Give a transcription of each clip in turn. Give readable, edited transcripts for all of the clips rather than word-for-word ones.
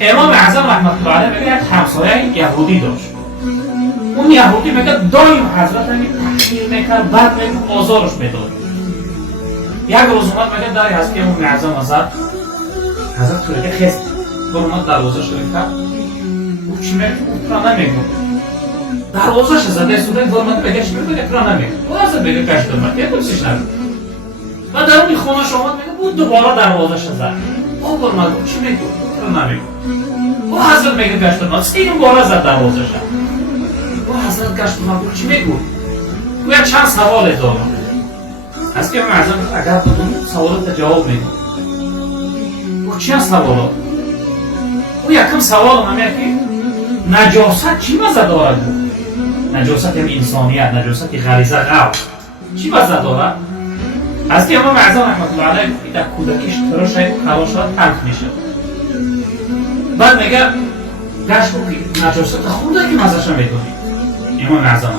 امام اعظم رحمت الله علیه میگه یک همسایه یهودی داشت. اون یهودی میگه دایم حضرت همین تحقیر میکرد، بعد میگه آزارش میداد. یک روز اومد میگه در حضرت امام اعظم زد. حضرت تو میگه خیست اومد دروازه شروع کرد. او چی میگه؟ او نمیگه. دروازه زده سوده اومد میگه چی میگه؟ نمیگه. او اصلا میگه کاش اومد. یه کوشش نکرد. و در اون خونه شما میگه بود دوباره دروازه زد. او اومد چی میگه؟ نمیگه. او حضرت میگه کاش اومد. سین بار زد دروازه شد. او حضرت کاش اومد چی میگه؟ او چند سوال دارم. از که معظم اگر بدون سوالات جواب میده. او چه سوالا؟ او یکم سوال همه که نجاست چی مزه دارد بود؟ نجاست هم انسانیت، نجاست غریزه قلب چی مزه دارد؟ از که امام اعظم رحمت الله علیه در کودکیش تراش خراشات تلخ میشه. بعد میگه گشت بود که نجاست خورده که مزهش میدونی. امام اعظم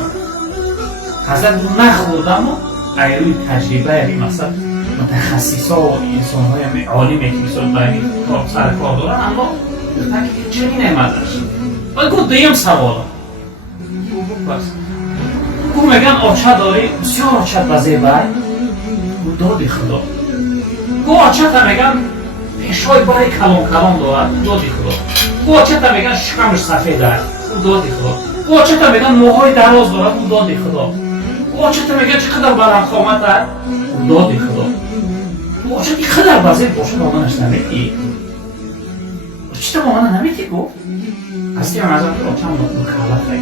حضرت نخوردم و ایروی تجربه یعنی مثلا متخصصا و انسان‌های عالمی که مثلا باید سر کار دارن اما گفتن که چنین نمازش و گفت دویم سوال او میگن آچه داری بسیار آچه بزه بای او دادی خدا او آچه تا میگن پیشای بای کلام کلام دارد دادی خدا او آچه تا میگن شکمش سفید دارد او دادی خدا او آچه تا میگن موهای دراز دارد او دادی خدا او آچه تا میگن چقدر برم خامت دارد او دادی خدا او آچه اینقدر بزه باشه با منش نمیدی چی تو با من نمیدی گفت از که من ازم که آچه مکلفه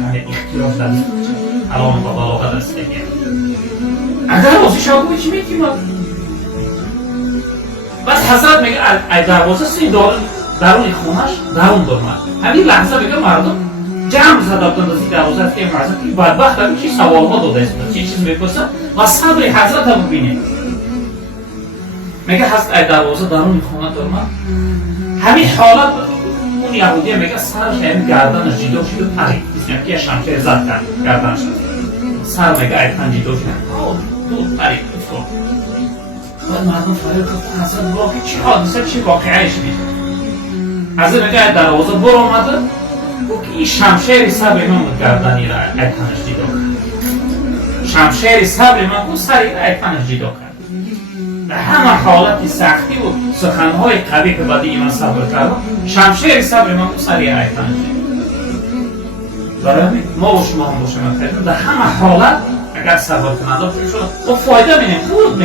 یعنی اختیار دارد الان با بلاغه دست بگیر اگر بازی شما گوی چی میگی بعد حضرت میگه ای دروازه سی درون خونش درون دارمد همین لحظه بگه مردم جمع زدابتن دازی دروازه است که این حضرت که بدبخت هم چی سوال ها داده است چی چیز میپرسن و صبر حضرت هم ببینه میگه حضرت ای دروازه درون خونه دارمد همین حالت اون یهودیه میگه سرش این گردنش جدا شد و پرید میگه که شمشیر زد کرد گردنش سر میگه ای پن جدا شد دور پرید افتاد بعد مردم فریاد گفت حضرت واقعی چی حادثه چی واقعیش میشه حضرت میگه دروازه بر آمده گفت که این شمشیر صبر من بود گردنی را ای پنش جدا کرد شمشیر صبر من بود سری را ای پنش جدا کرد در همه حالت سختی و سخنهای قبیح که بعدی من صبر کردم شمشیر صبر من بود سری را ای پنش برای همین ما و شما هم باشیم در همه حالت اگر صبر کننده شد با فایده بینیم بود